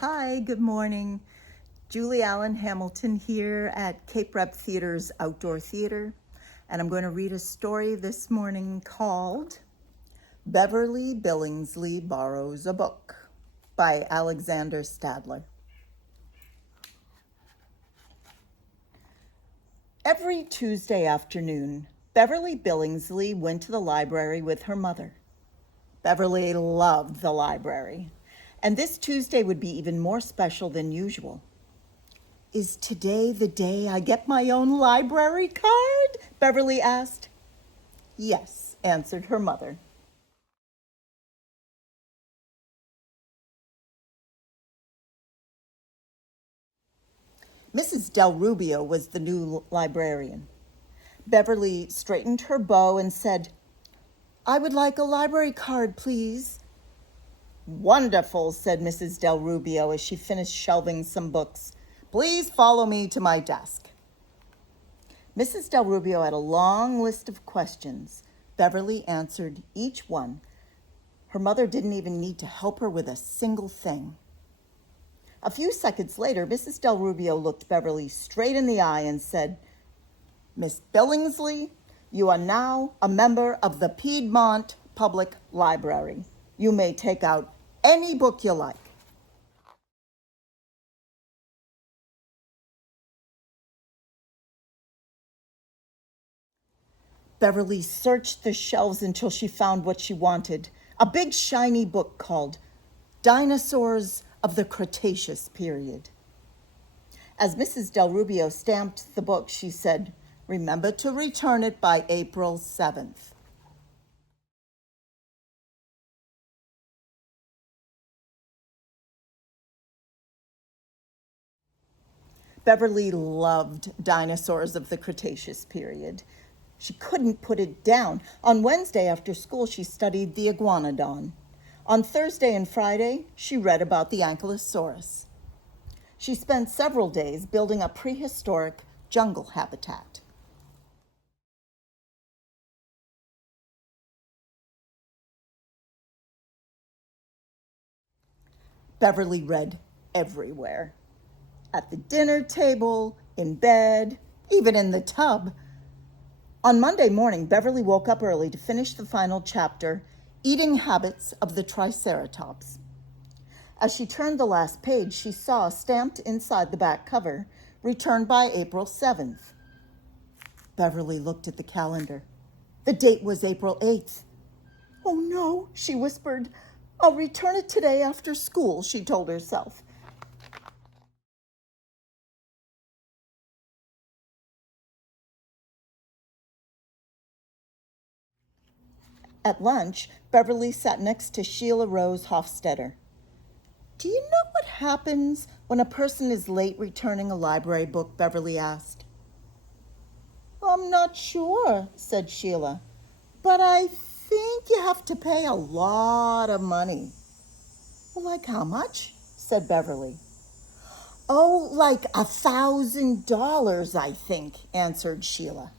Hi, good morning. Julie Allen Hamilton here at Cape Rep Theater's Outdoor Theater, and I'm going to read a story this morning called Beverly Billingsly Borrows a Book by Alexander Stadler. Every Tuesday afternoon, Beverly Billingsly went to the library with her mother. Beverly loved the library, and this Tuesday would be even more special than usual. "Is today the day I get my own library card?" Beverly asked. "Yes," answered her mother. Mrs. Del Rubio was the new librarian. Beverly straightened her bow and said, "I would like a library card, please." "Wonderful," said Mrs. Del Rubio as she finished shelving some books. "Please follow me to my desk." Mrs. Del Rubio had a long list of questions. Beverly answered each one. Her mother didn't even need to help her with a single thing. A few seconds later, Mrs. Del Rubio looked Beverly straight in the eye and said, "Miss Billingsley, you are now a member of the Piedmont Public Library. You may take out any book you like." Beverly searched the shelves until she found what she wanted, a big shiny book called Dinosaurs of the Cretaceous Period. As Mrs. Del Rubio stamped the book, she said, "Remember to return it by April 7th. Beverly loved Dinosaurs of the Cretaceous Period. She couldn't put it down. On Wednesday after school, she studied the iguanodon. On Thursday and Friday, she read about the ankylosaurus. She spent several days building a prehistoric jungle habitat. Beverly read everywhere. At the dinner table, in bed, even in the tub. On Monday morning, Beverly woke up early to finish the final chapter, Eating Habits of the Triceratops. As she turned the last page, she saw stamped inside the back cover, "Returned by April 7th. Beverly looked at the calendar. The date was April 8th. "Oh no," she whispered. "I'll return it today after school," she told herself. At lunch, Beverly sat next to Sheila Rose Hofstetter. "Do you know what happens when a person is late returning a library book?" Beverly asked. "I'm not sure," said Sheila, "but I think you have to pay a lot of money." "Well, like how much?" said Beverly. "Oh, like $1,000, I think," answered Sheila.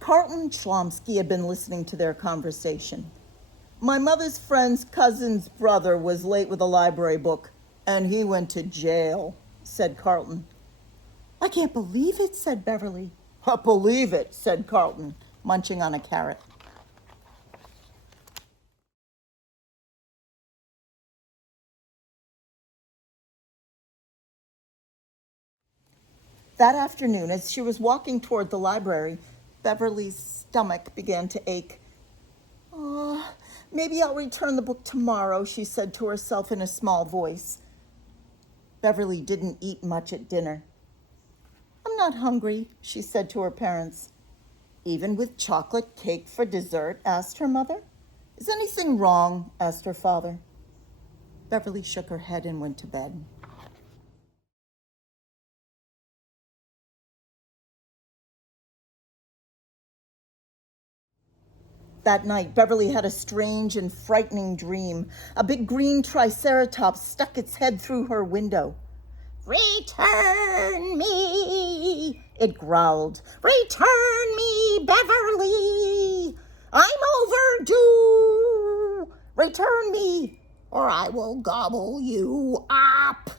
Carlton Chlomsky had been listening to their conversation. "My mother's friend's cousin's brother was late with a library book, and he went to jail," said Carlton. "I can't believe it," said Beverly. "I believe it," said Carlton, munching on a carrot. That afternoon, as she was walking toward the library, Beverly's stomach began to ache. "Oh, maybe I'll return the book tomorrow," she said to herself in a small voice. Beverly didn't eat much at dinner. "I'm not hungry," she said to her parents. "Even with chocolate cake for dessert?" asked her mother. "Is anything wrong?" asked her father. Beverly shook her head and went to bed. That night, Beverly had a strange and frightening dream. A big green triceratops stuck its head through her window. "Return me," it growled. "Return me, Beverly. I'm overdue. Return me, or I will gobble you up."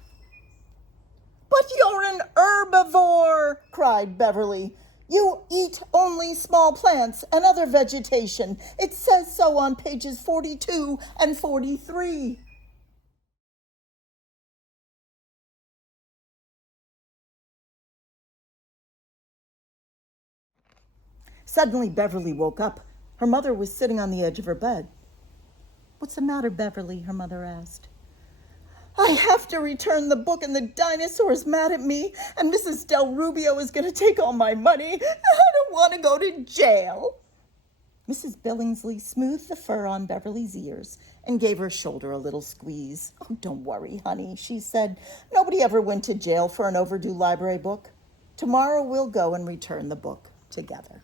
"But you're an herbivore," cried Beverly. "You eat only small plants and other vegetation. It says so on pages 42 and 43. Suddenly, Beverly woke up. Her mother was sitting on the edge of her bed. "What's the matter, Beverly?" her mother asked. "I have to return the book, and the dinosaur's mad at me, and Mrs. Del Rubio is going to take all my money. I don't want to go to jail." Mrs. Billingsley smoothed the fur on Beverly's ears and gave her shoulder a little squeeze. "Oh, don't worry, honey," she said. "Nobody ever went to jail for an overdue library book. Tomorrow we'll go and return the book together."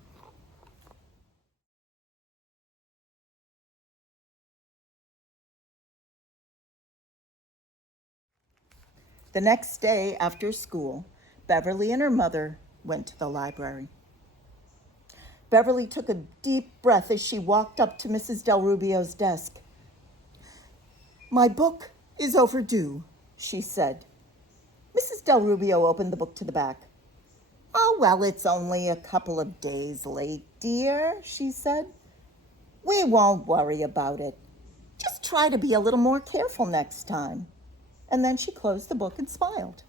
The next day after school, Beverly and her mother went to the library. Beverly took a deep breath as she walked up to Mrs. Del Rubio's desk. "My book is overdue," she said. Mrs. Del Rubio opened the book to the back. "Oh, well, it's only a couple of days late, dear," she said. "We won't worry about it. Just try to be a little more careful next time." And then she closed the book and smiled.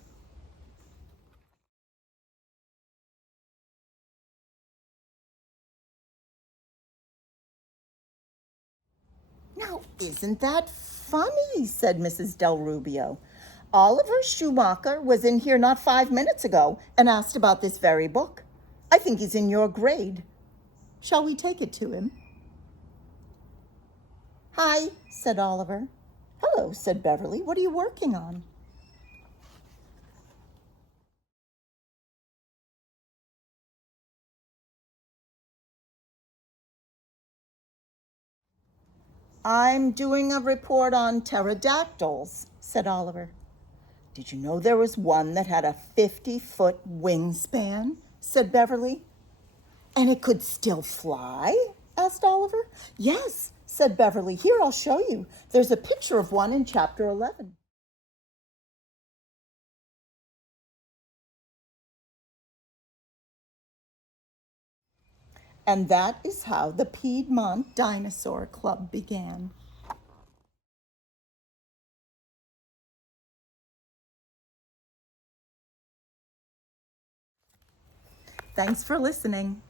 "Now, isn't that funny?" said Mrs. Del Rubio. "Oliver Schumacher was in here not 5 minutes ago and asked about this very book. I think he's in your grade. Shall we take it to him?" "Hi," said Oliver. "Hello," said Beverly. "What are you working on?" "I'm doing a report on pterodactyls," said Oliver. "Did you know there was one that had a 50-foot wingspan?" said Beverly. "And it could still fly?" asked Oliver. "Yes," said Beverly. "Here, I'll show you. There's a picture of one in chapter 11. And that is how the Piedmont Dinosaur Club began. Thanks for listening.